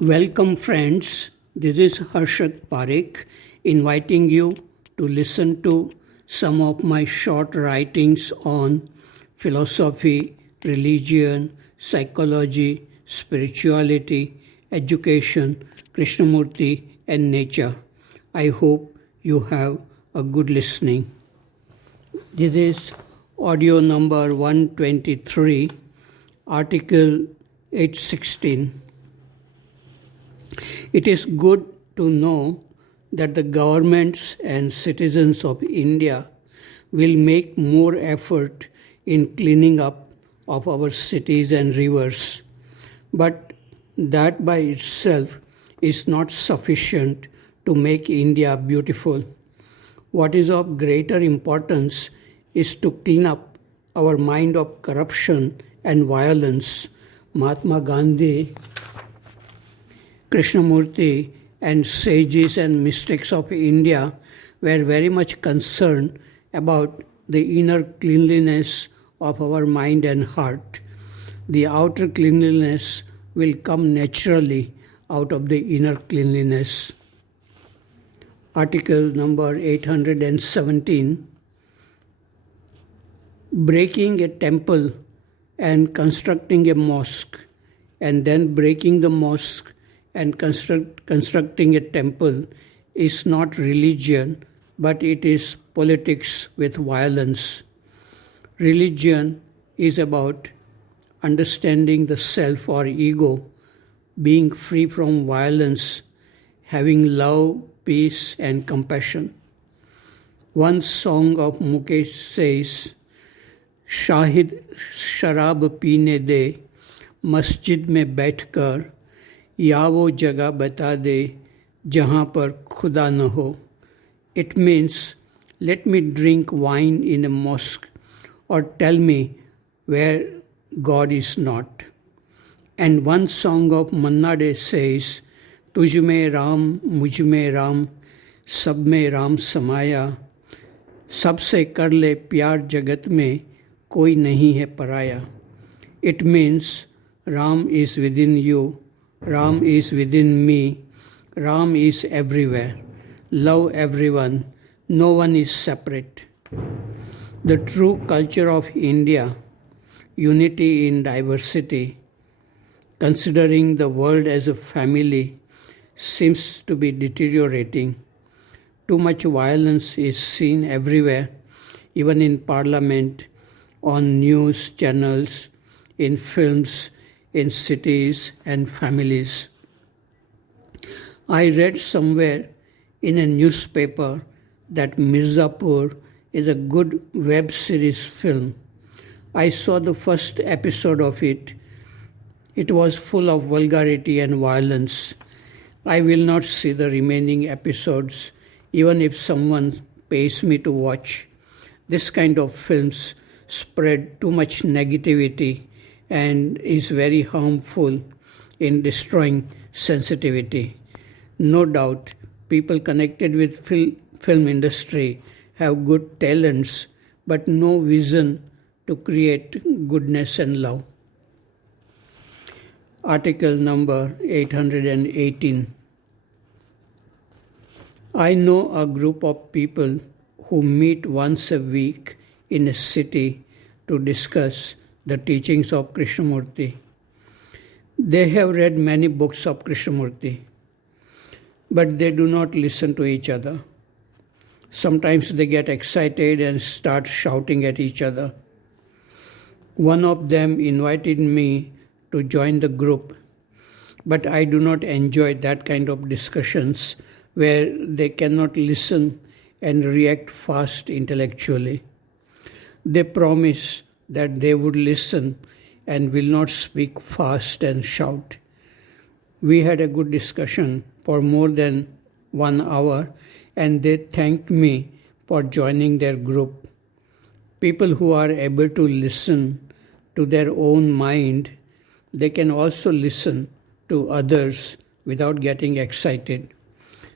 Welcome, friends. This is Harshad Parekh inviting you to listen to some of my short writings on philosophy, religion, psychology, spirituality, education, Krishnamurti, and nature. I hope you have a good listening. This is audio number 123, article 816. It is good to know that the governments and citizens of India will make more effort in cleaning up of our cities and rivers. But that by itself is not sufficient to make India beautiful. What is of greater importance is to clean up our mind of corruption and violence. Mahatma Gandhi, Krishnamurti, and sages and mystics of India were very much concerned about the inner cleanliness of our mind and heart. The outer cleanliness will come naturally out of the inner cleanliness. Article number 817. Breaking a temple and constructing a mosque, and then breaking the mosque and constructing a temple is not religion, but it is politics with violence. Religion is about understanding the self or ego, being free from violence, having love, peace, and compassion. One song of Mukesh says, "Shahid शराब पीने दे, मस्जिद में बैठकर, या वो जगह बता दे जहाँ पर खुदा न हो." It means, let me drink wine in a mosque or tell me where God is not. And one song of Manna Day says, तुझ में राम, मुझ में राम, सब में राम समाया, सबसे कर ले प्यार जगत में, कोई नहीं है पराया. It means, Ram is within you, Ram is within me, Ram is everywhere. Love everyone, no one is separate. The true culture of India, unity in diversity, considering the world as a family, seems to be deteriorating. Too much violence is seen everywhere, even in parliament, on news channels, in films, in cities and families. I read somewhere in a newspaper that Mirzapur is a good web series film. I saw the first episode of it. It was full of vulgarity and violence. I will not see the remaining episodes, even if someone pays me to watch. This kind of films spread too much negativity and is very harmful in destroying sensitivity. No doubt, people connected with film industry have good talents, but no vision to create goodness and love. Article number 818. I know a group of people who meet once a week in a city to discuss the teachings of Krishnamurti. They have read many books of Krishnamurti, but they do not listen to each other. Sometimes they get excited and start shouting at each other. One of them invited me to join the group, but I do not enjoy that kind of discussions where they cannot listen and react fast intellectually. They promise that they would listen and will not speak fast and shout. We had a good discussion for more than 1 hour, and they thanked me for joining their group. People who are able to listen to their own mind, they can also listen to others without getting excited.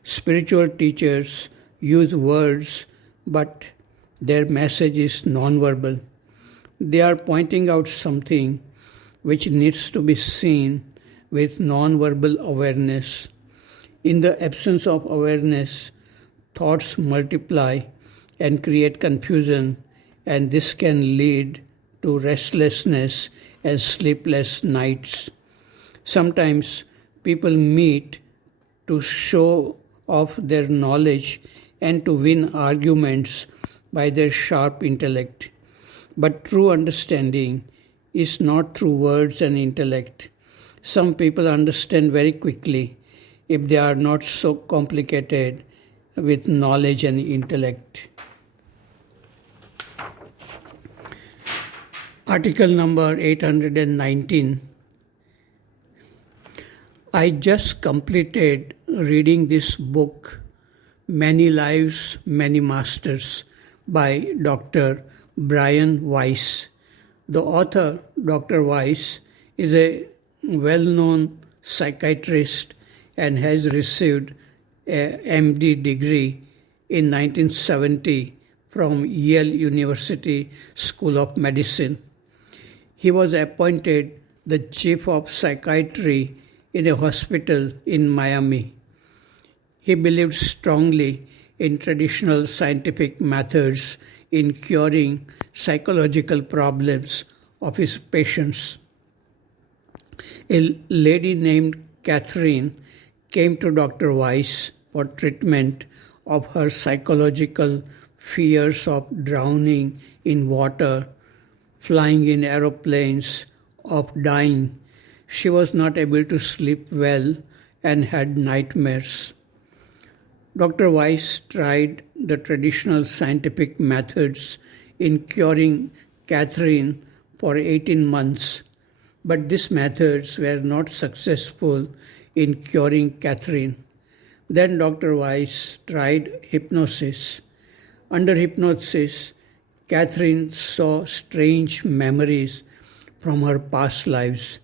Spiritual teachers use words, but their message is non-verbal. They are pointing out something which needs to be seen with non-verbal awareness. In the absence of awareness, thoughts multiply and create confusion, and this can lead to restlessness and sleepless nights. Sometimes people meet to show off their knowledge and to win arguments by their sharp intellect. But true understanding is not through words and intellect. Some people understand very quickly if they are not so complicated with knowledge and intellect. Article number 819. I just completed reading this book, Many Lives, Many Masters, by Dr. Brian Weiss. The author, Dr. Weiss, is a well-known psychiatrist and has received a MD degree in 1970 from Yale University School of Medicine. He was appointed the chief of psychiatry in a hospital in Miami. He believed strongly in traditional scientific methods in curing psychological problems of his patients. A lady named Catherine came to Dr. Weiss for treatment of her psychological fears of drowning in water, flying in aeroplanes, of dying. She was not able to sleep well and had nightmares. Dr. Weiss tried the traditional scientific methods in curing Catherine for 18 months, but these methods were not successful in curing Catherine. Then Dr. Weiss tried hypnosis. Under hypnosis, Catherine saw strange memories from her past lives.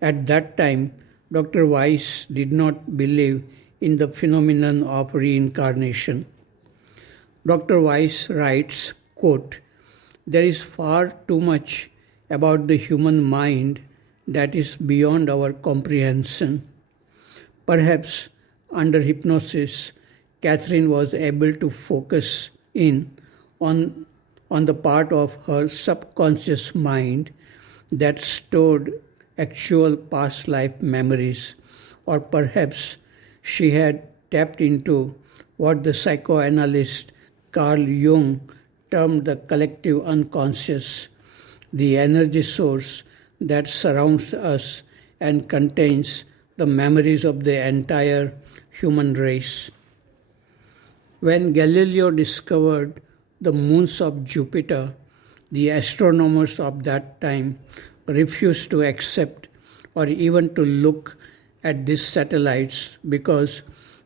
At that time, Dr. Weiss did not believe in the phenomenon of reincarnation. Dr. Weiss writes, quote, "There is far too much about the human mind that is beyond our comprehension." Perhaps under hypnosis, Catherine was able to focus in on the part of her subconscious mind that stored actual past life memories, or perhaps she had tapped into what the psychoanalyst Carl Jung termed the collective unconscious, the energy source that surrounds us and contains the memories of the entire human race. When Galileo discovered the moons of Jupiter, the astronomers of that time refused to accept or even to look at these satellites because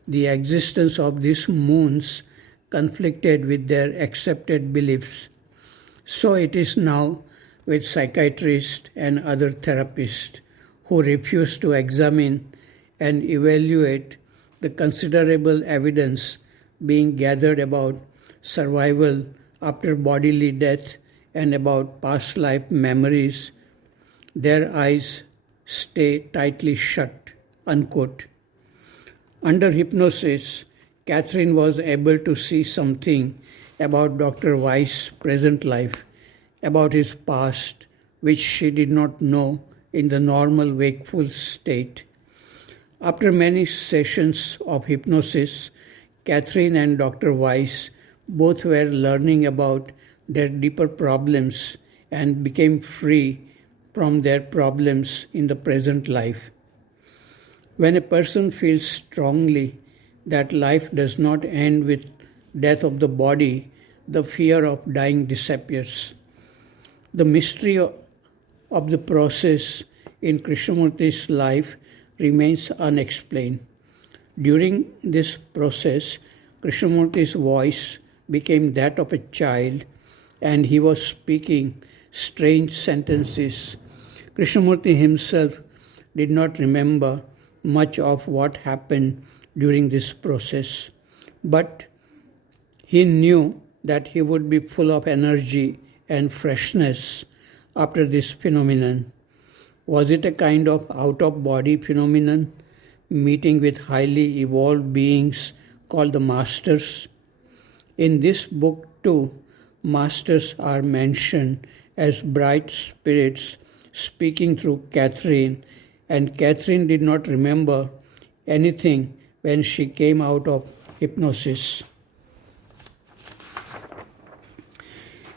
the existence of these moons conflicted with their accepted beliefs. So it is now with psychiatrists and other therapists who refuse to examine and evaluate the considerable evidence being gathered about survival after bodily death and about past life memories. Their eyes stay tightly shut, unquote. Under hypnosis, Catherine was able to see something about Dr. Weiss's present life, about his past, which she did not know in the normal wakeful state. After many sessions of hypnosis, Catherine and Dr. Weiss both were learning about their deeper problems and became free from their problems in the present life. When a person feels strongly that life does not end with death of the body, the fear of dying disappears. The mystery of the process in Krishnamurti's life remains unexplained. During this process, Krishnamurti's voice became that of a child and he was speaking strange sentences. Krishnamurti himself did not remember much of what happened during this process, but he knew that he would be full of energy and freshness after this phenomenon. Was it a kind of out of body phenomenon, meeting with highly evolved beings called the masters? In this book, too, masters are mentioned as bright spirits speaking through Catherine, and Catherine did not remember anything when she came out of hypnosis.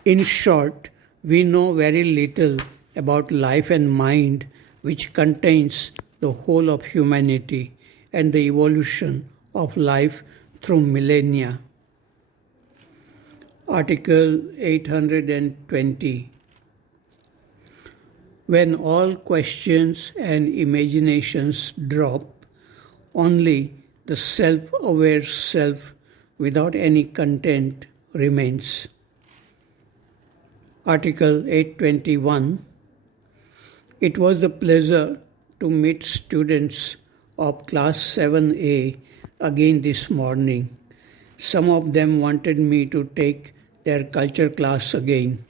In short, we know very little about life and mind, which contains the whole of humanity and the evolution of life through millennia. Article 820. When all questions and imaginations drop, only the self-aware self without any content remains. Article 821. It was a pleasure to meet students of Class 7A again this morning. Some of them wanted me to take their culture class again.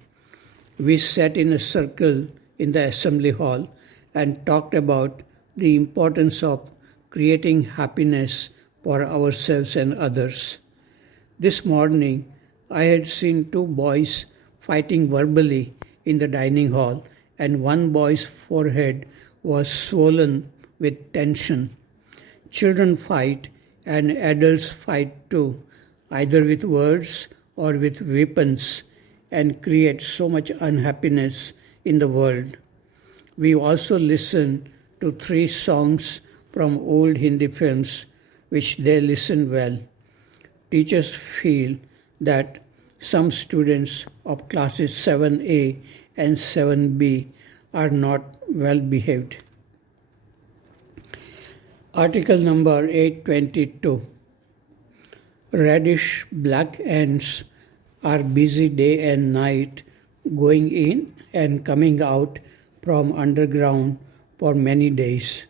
We sat in a circle in the assembly hall and talked about the importance of creating happiness for ourselves and others. This morning, I had seen two boys fighting verbally in the dining hall, and one boy's forehead was swollen with tension. Children fight and adults fight too, either with words or with weapons, and create so much unhappiness in the world. We also listen to 3 songs from old Hindi films, which they listen well. Teachers feel that some students of classes 7A and 7B are not well behaved. Article number 822. Reddish black ants are busy day and night, going in and coming out from underground for many days.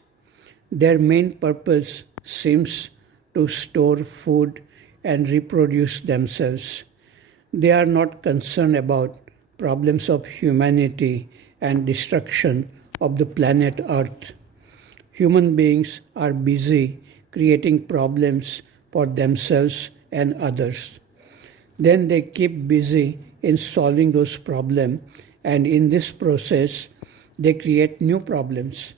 Their main purpose seems to store food and reproduce themselves. They are not concerned about problems of humanity and destruction of the planet Earth. Human beings are busy creating problems for themselves and others. Then they keep busy in solving those problems, and in this process, they create new problems.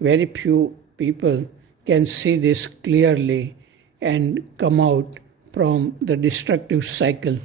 Very few people can see this clearly and come out from the destructive cycle.